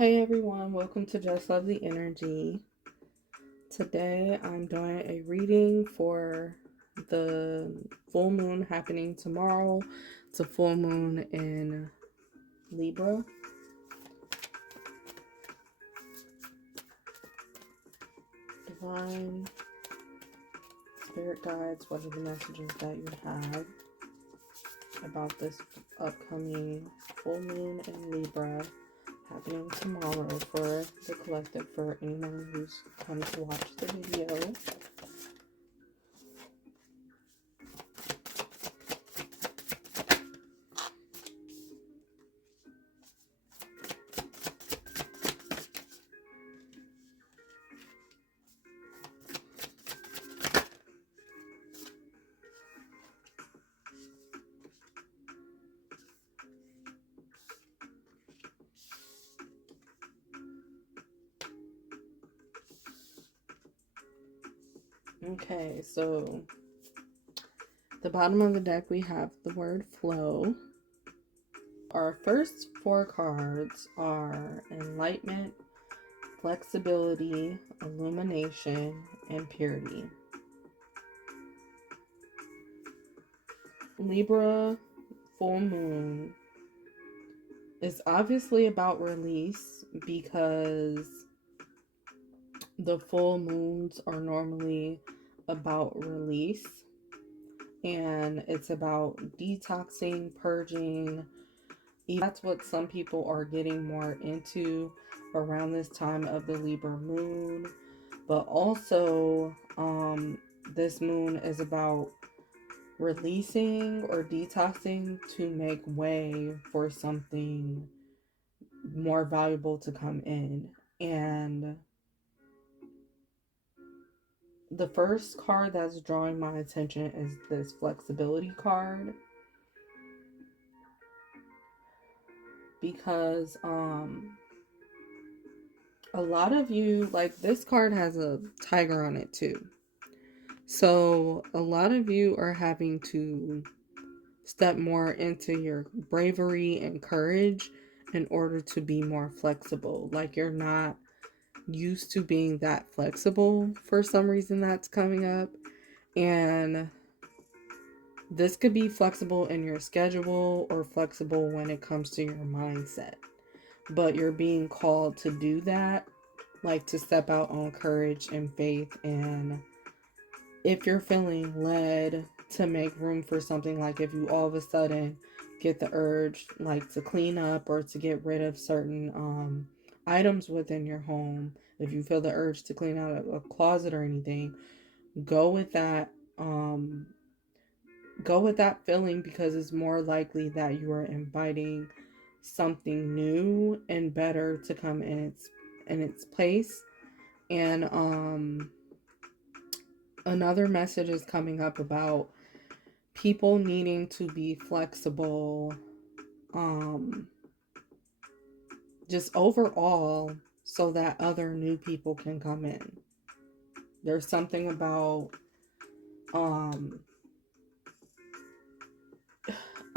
Hey everyone, welcome to Just Love the Energy. Today I'm doing a reading for the full moon happening tomorrow. It's a full moon in Libra. Divine Spirit Guides, what are the messages that you have about this upcoming full moon in Libra happening tomorrow for the collective, for anyone who's come to watch the video? Okay, so the bottom of the deck we have the word flow. Our first four cards are enlightenment, flexibility, illumination, and purity. Libra full moon is obviously about release because the full moons are normally about release, and it's about detoxing, purging. That's what some people are getting more into around this time of the Libra moon. But also, this moon is about releasing or detoxing to make way for something more valuable to come in. And the first card that's drawing my attention is this flexibility card, because a lot of you, like, this card has a tiger on it too. So a lot of you are having to step more into your bravery and courage in order to be more flexible. Like, you're not used to being that flexible for some reason. That's coming up. And this could be flexible in your schedule or flexible when it comes to your mindset. But you're being called to do that, like to step out on courage and faith. And if you're feeling led to make room for something, like if you all of a sudden get the urge like to clean up or to get rid of certain items within your home, if you feel the urge to clean out a closet or anything, go with that feeling, because it's more likely that you are inviting something new and better to come in its place. And another message is coming up about people needing to be flexible, just overall, so that other new people can come in. There's something about I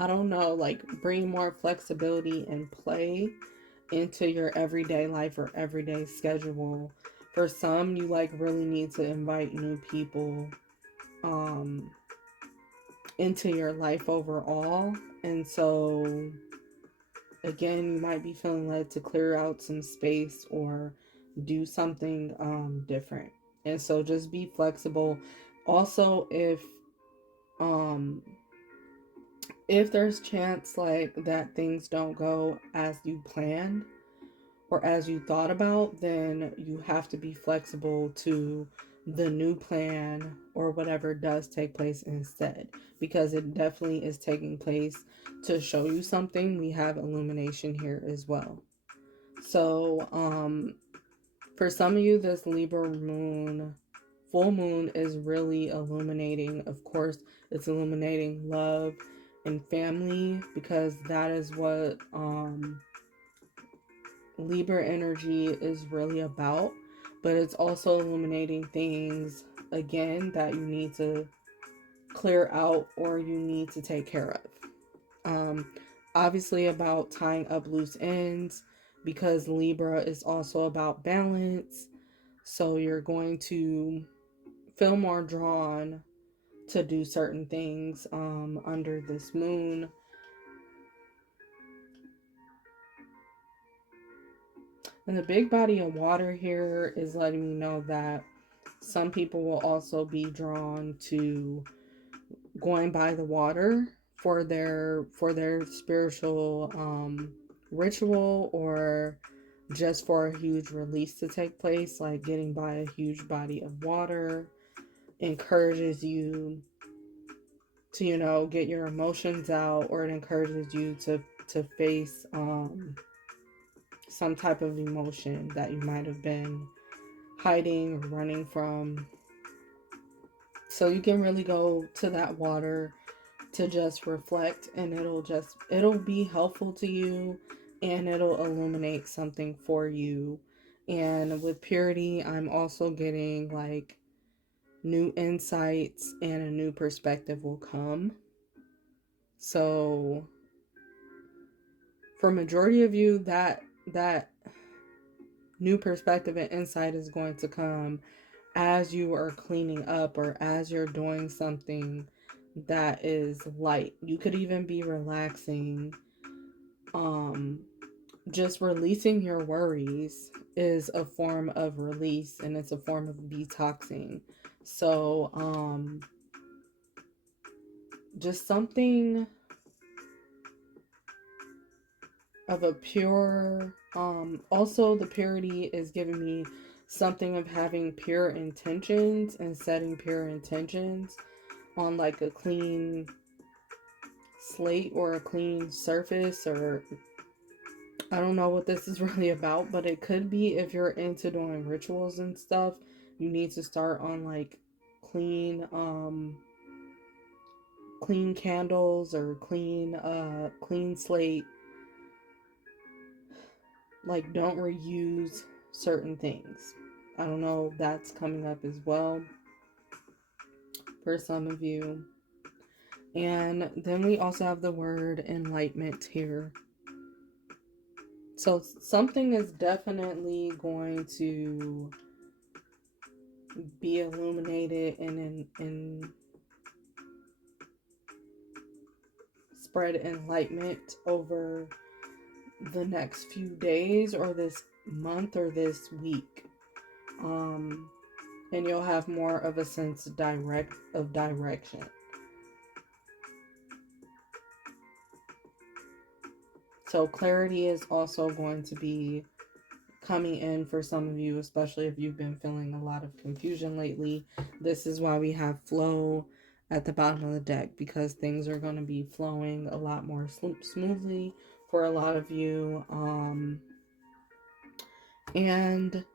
don't know, like bring more flexibility and play into your everyday life or everyday schedule. For some, you like really need to invite new people into your life overall. And so again, you might be feeling led to clear out some space or do something different. And so just be flexible. Also, if there's chance like that things don't go as you planned or as you thought about, then you have to be flexible to the new plan or whatever does take place instead, because it definitely is taking place to show you something. We have illumination here as well. So for some of you, this Libra moon, full moon, is really illuminating. Of course, it's illuminating love and family, because that is what Libra energy is really about. But it's also illuminating things, again, that you need to clear out or you need to take care of. Obviously about tying up loose ends, because Libra is also about balance. So you're going to feel more drawn to do certain things under this moon. And the big body of water here is letting me know that some people will also be drawn to going by the water for their spiritual ritual, or just for a huge release to take place, like getting by a huge body of water encourages you to, you know, get your emotions out, or it encourages you to face some type of emotion that you might have been hiding or running from. So you can really go to that water to just reflect, and it'll be helpful to you, and it'll illuminate something for you. And with purity, I'm also getting like new insights and a new perspective will come. So for majority of you, that new perspective and insight is going to come as you are cleaning up, or as you're doing something that is light. You could even be relaxing. Just releasing your worries is a form of release, and it's a form of detoxing. So just something of a pure, also the purity is giving me something of having pure intentions and setting pure intentions on like a clean slate or a clean surface, or I don't know what this is really about, but it could be if you're into doing rituals and stuff, you need to start on like clean clean candles, or clean slate. Like, don't reuse certain things. I don't know if that's coming up as well for some of you. And then we also have the word enlightenment here. So something is definitely going to be illuminated and spread enlightenment over the next few days, or this month, or this week. And you'll have more of a sense of direction. So clarity is also going to be coming in for some of you, especially if you've been feeling a lot of confusion lately. This is why we have flow at the bottom of the deck, because things are going to be flowing a lot more smoothly for a lot of you. And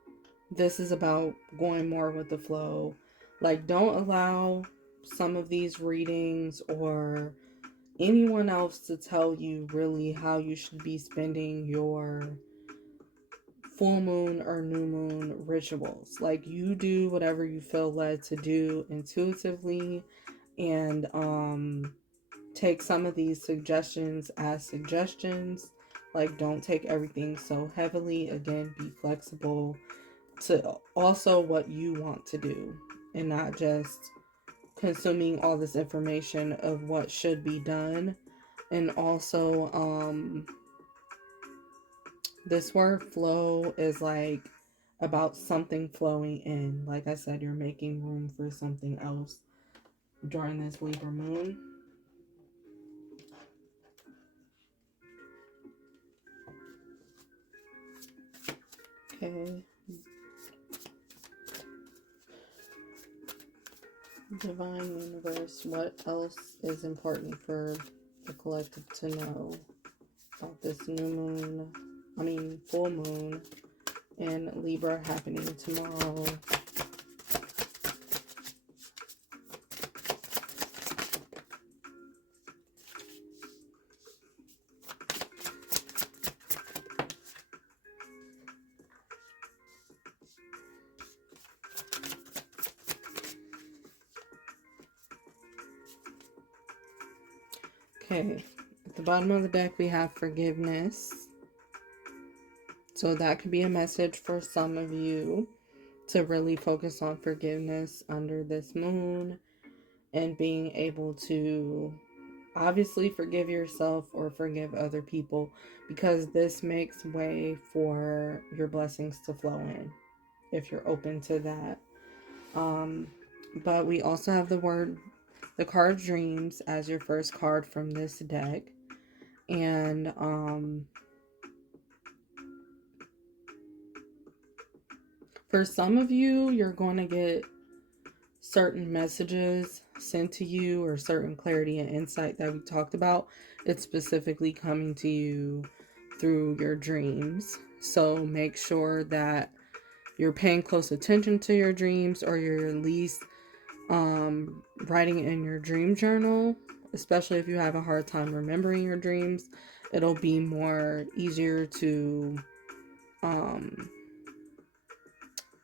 this is about going more with the flow. Like, don't allow some of these readings or anyone else to tell you really how you should be spending your full moon or new moon rituals. Like, you do whatever you feel led to do intuitively, and take some of these suggestions as suggestions. Like, don't take everything so heavily. Again, be flexible to also what you want to do, and not just consuming all this information of what should be done. And also this word flow is like about something flowing in. Like I said, you're making room for something else during this Libra moon. Okay. Divine Universe, what else is important for the collective to know about this full moon in Libra happening tomorrow? Okay, at the bottom of the deck we have forgiveness. So that could be a message for some of you to really focus on forgiveness under this moon and being able to obviously forgive yourself or forgive other people, because this makes way for your blessings to flow in if you're open to that. Um, but we also have the card Dreams as your first card from this deck. And for some of you, you're going to get certain messages sent to you or certain clarity and insight that we talked about. It's specifically coming to you through your dreams. So make sure that you're paying close attention to your dreams, or you're at least writing in your dream journal, especially if you have a hard time remembering your dreams. It'll be more easier to um,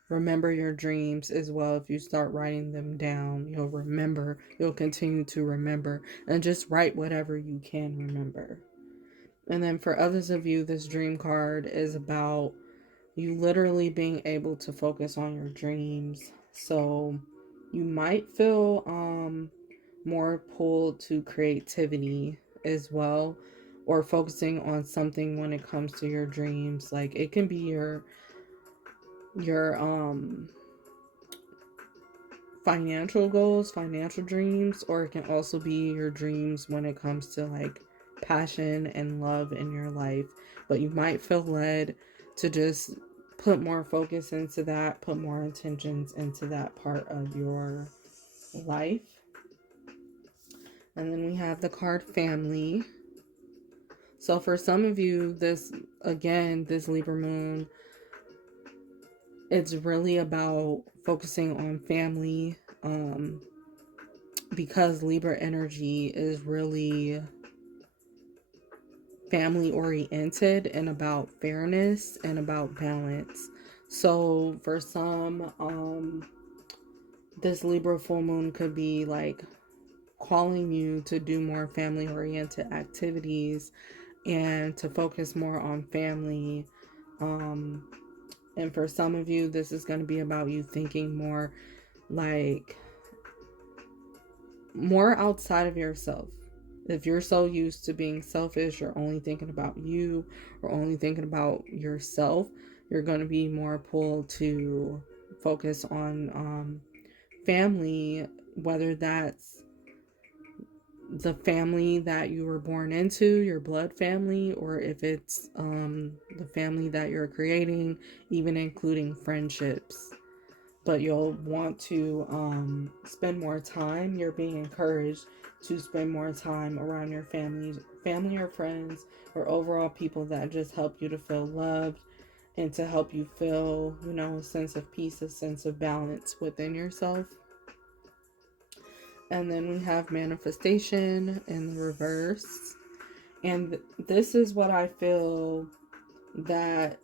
remember your dreams as well. If you start writing them down, you'll continue to remember, and just write whatever you can remember. And then for others of you, this dream card is about you literally being able to focus on your dreams. So you might feel more pulled to creativity as well, or focusing on something when it comes to your dreams. Like it can be your financial goals, financial dreams, or it can also be your dreams when it comes to like passion and love in your life. But you might feel led to just put more focus into that, put more intentions into that part of your life. And then we have the card Family. So for some of you, this Libra moon, it's really about focusing on family, because Libra energy is really family oriented and about fairness and about balance. So for some, this Libra full moon could be like calling you to do more family oriented activities and to focus more on family. And for some of you, this is going to be about you thinking more like more outside of yourself. If you're so used to being selfish or only thinking about you or only thinking about yourself, you're going to be more pulled to focus on family, whether that's the family that you were born into, your blood family, or if it's the family that you're creating, even including friendships. But you'll want to spend more time. You're being encouraged to spend more time around your family or friends, or overall people that just help you to feel loved and to help you feel, a sense of peace, a sense of balance within yourself. And then we have manifestation in the reverse. And this is what I feel that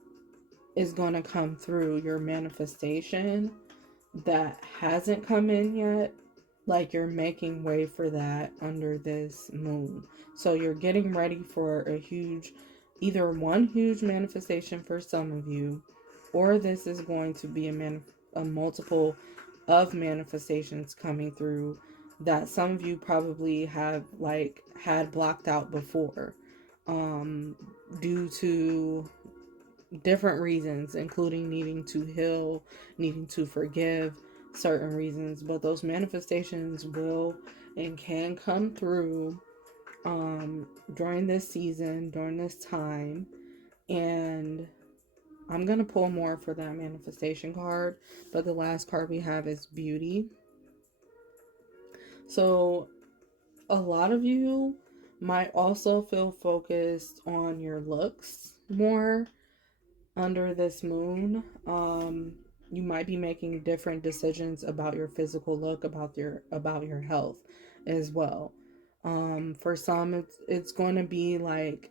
is going to come through your manifestation that hasn't come in yet. Like you're making way for that under this moon. So you're getting ready for either one huge manifestation for some of you, or this is going to be a multiple of manifestations coming through that some of you probably have like had blocked out before, due to different reasons, including needing to heal, needing to forgive certain reasons. But those manifestations will and can come through during this season, during this time. And I'm going to pull more for that manifestation card, but the last card we have is Beauty. So a lot of you might also feel focused on your looks more under this moon. You might be making different decisions about your physical look, about your health as well. For some, it's going to be like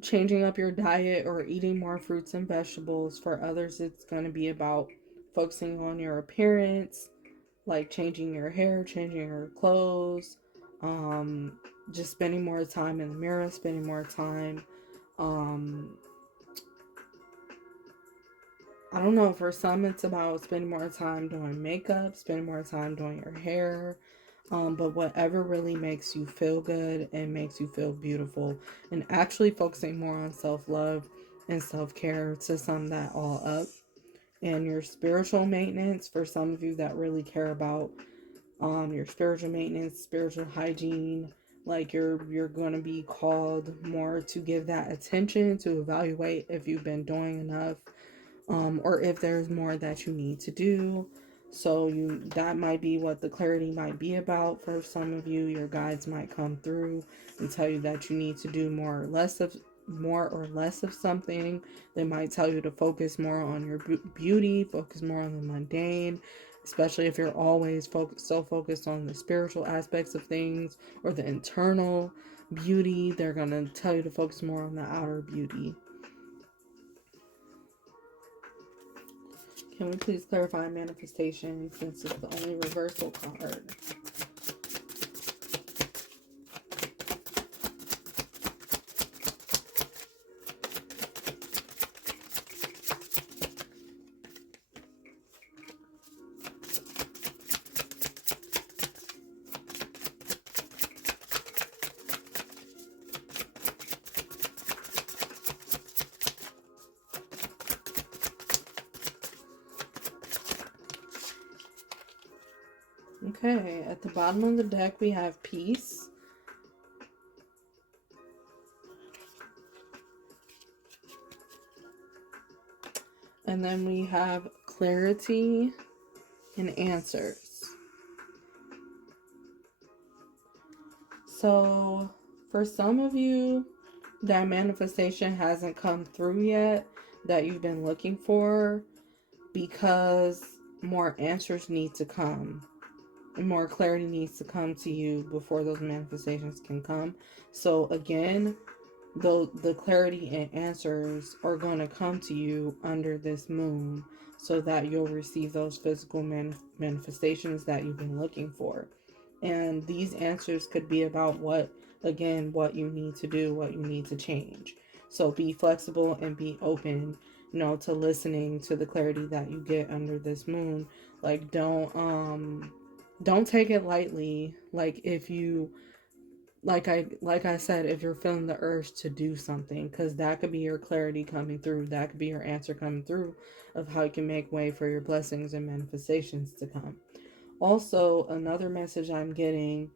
changing up your diet or eating more fruits and vegetables. For others, it's going to be about focusing on your appearance, like changing your hair, changing your clothes, just spending more time in the mirror, spending more time I don't know, for some it's about spending more time doing makeup, spending more time doing your hair, but whatever really makes you feel good and makes you feel beautiful, and actually focusing more on self-love and self-care to sum that all up. And your spiritual maintenance, for some of you that really care about your spiritual maintenance, spiritual hygiene, like you're going to be called more to give that attention, to evaluate if you've been doing enough, or if there's more that you need to do. So that might be what the clarity might be about. For some of you, your guides might come through and tell you that you need to do more or less of something. They might tell you to focus more on your beauty, focus more on the mundane, especially if you're always so focused on the spiritual aspects of things or the internal beauty. They're going to tell you to focus more on the outer beauty. Can we please clarify manifestation, since it's the only reversal card? Okay, at the bottom of the deck we have peace. And then we have clarity and answers. So for some of you, that manifestation hasn't come through yet that you've been looking for, because more answers need to come. More clarity needs to come to you before those manifestations can come. So again, the clarity and answers are going to come to you under this moon, so that you'll receive those physical manifestations that you've been looking for. And these answers could be about what you need to do, what you need to change. So be flexible and be open, to listening to the clarity that you get under this moon. Like, don't take it lightly. Like, if you like I said, if you're feeling the urge to do something, because that could be your clarity coming through, that could be your answer coming through of how you can make way for your blessings and manifestations to come. Also, another message I'm getting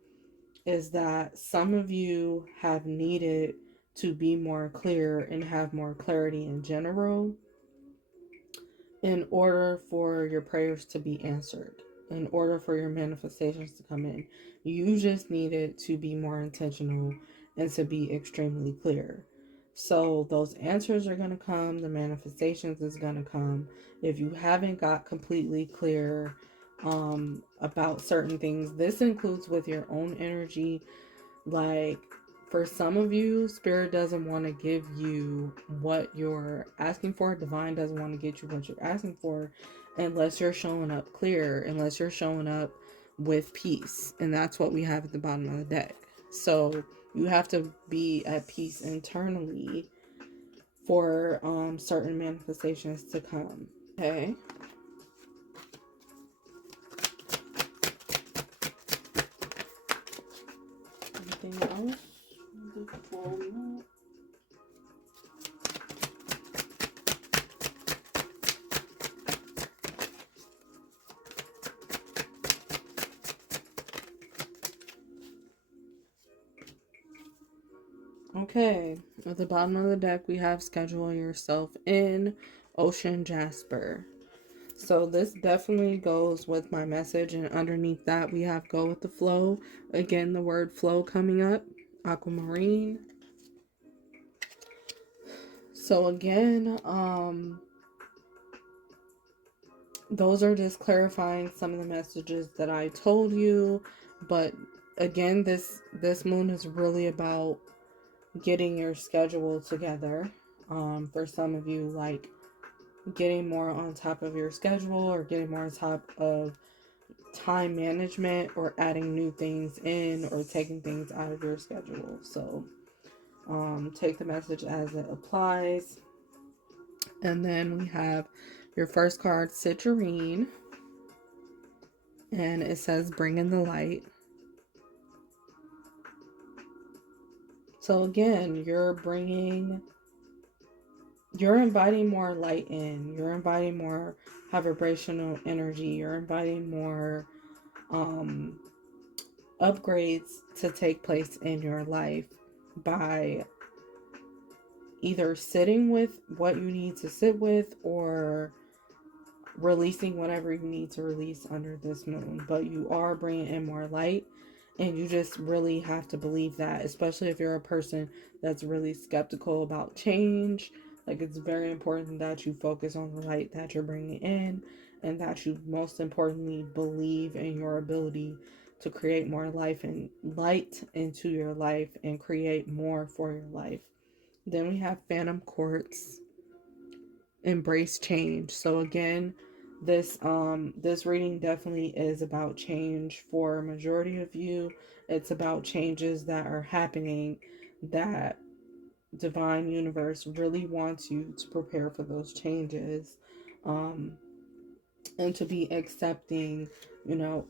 is that some of you have needed to be more clear and have more clarity in general in order for your prayers to be answered, in order for your manifestations to come in. You just needed to be more intentional and to be extremely clear. So those answers are going to come, the manifestations is going to come. If you haven't got completely clear about certain things, this includes with your own energy. Like, for some of you, Spirit doesn't want to give you what you're asking for. Divine doesn't want to get you what you're asking for unless you're showing up clear, unless you're showing up with peace. And that's what we have at the bottom of the deck. So you have to be at peace internally for certain manifestations to come. Okay. Anything else before we move? Okay, at the bottom of the deck, we have schedule yourself in Ocean Jasper. So this definitely goes with my message, and underneath that, we have go with the flow. Again, the word flow coming up, aquamarine. So again, those are just clarifying some of the messages that I told you. But again, this moon is really about getting your schedule together. For some of you, like getting more on top of your schedule, or getting more on top of time management, or adding new things in, or taking things out of your schedule. So take the message as it applies. And then we have Your first card, Citrine, and it says bring in the light. So again, you're inviting more light in. You're inviting more high vibrational energy. You're inviting more upgrades to take place in your life by either sitting with what you need to sit with or releasing whatever you need to release under this moon. But you are bringing in more light, and you just really have to believe that, especially if you're a person that's really skeptical about change. Like, it's very important that you focus on the light that you're bringing in, and that you most importantly believe in your ability to create more life and light into your life and create more for your life. Then we have Phantom Quartz, embrace change. So again, this reading definitely is about change for a majority of you. It's about changes that are happening, that divine universe really wants you to prepare for those changes, and to be accepting,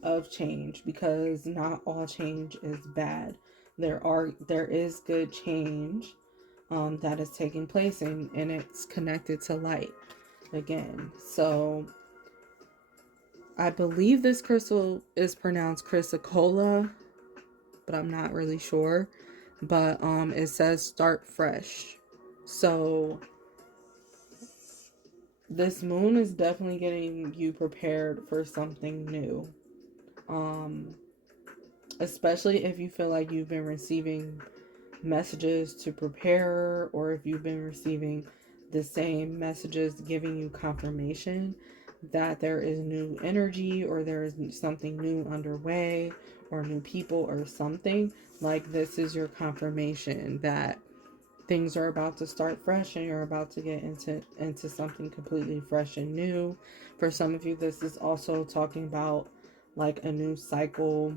of change, because not all change is bad. There is good change that is taking place, and it's connected to light again. So I believe this crystal is pronounced chrysocolla, but I'm not really sure. But it says start fresh. So this moon is definitely getting you prepared for something new. Especially if you feel like you've been receiving messages to prepare, or if you've been receiving the same messages giving you confirmation that there is new energy, or there is something new underway, or new people or something. Like, this is your confirmation that things are about to start fresh, and you're about to get into something completely fresh and new. For some of you, this is also talking about like a new cycle,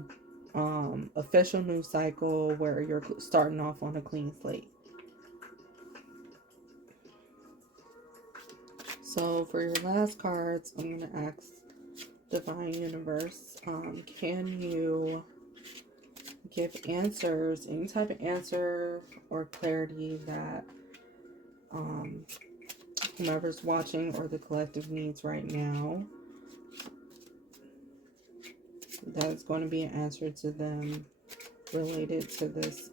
official new cycle, where you're starting off on a clean slate. So for your last cards, I'm going to ask Divine Universe, can you give answers, any type of answer or clarity that whomever's watching or the collective needs right now, that's going to be an answer to them related to this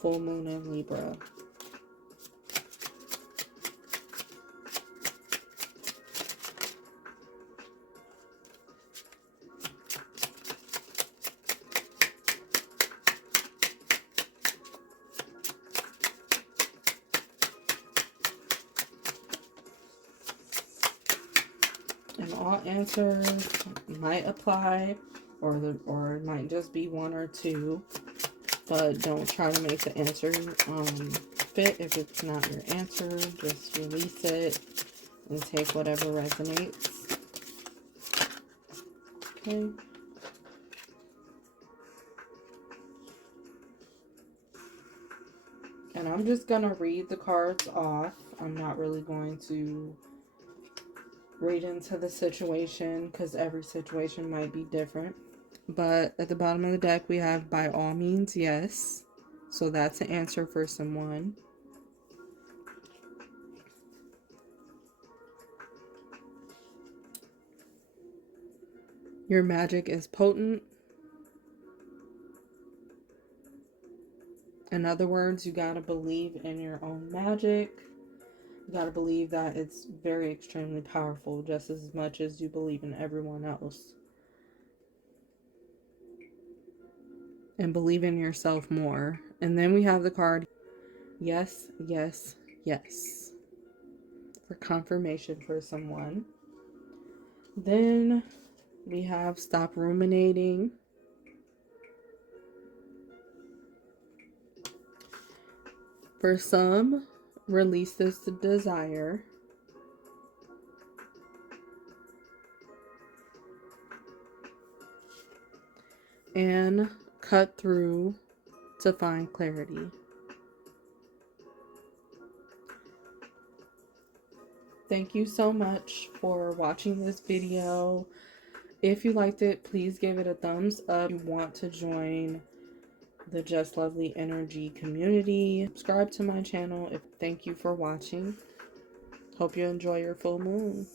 full moon in Libra. And all answers might apply, or it might just be one or two, but don't try to make the answer fit. If it's not your answer, just release it and take whatever resonates. Okay. And I'm just gonna read the cards off. I'm not really going to read into the situation, because every situation might be different. But at the bottom of the deck, we have by all means, yes. So that's an answer for someone. Your magic is potent. In other words, you gotta believe in your own magic. You gotta believe that it's very extremely powerful, just as much as you believe in everyone else. And believe in yourself more. And then we have the card, yes, yes, yes, for confirmation for someone. Then we have stop ruminating. For some, release this desire. And cut through to find clarity. thank you so much for watching this video. If you liked it, please give it a thumbs up. If you want to join the Just Lovely Energy community, subscribe to my channel. Thank you for watching. Hope you enjoy your full moon.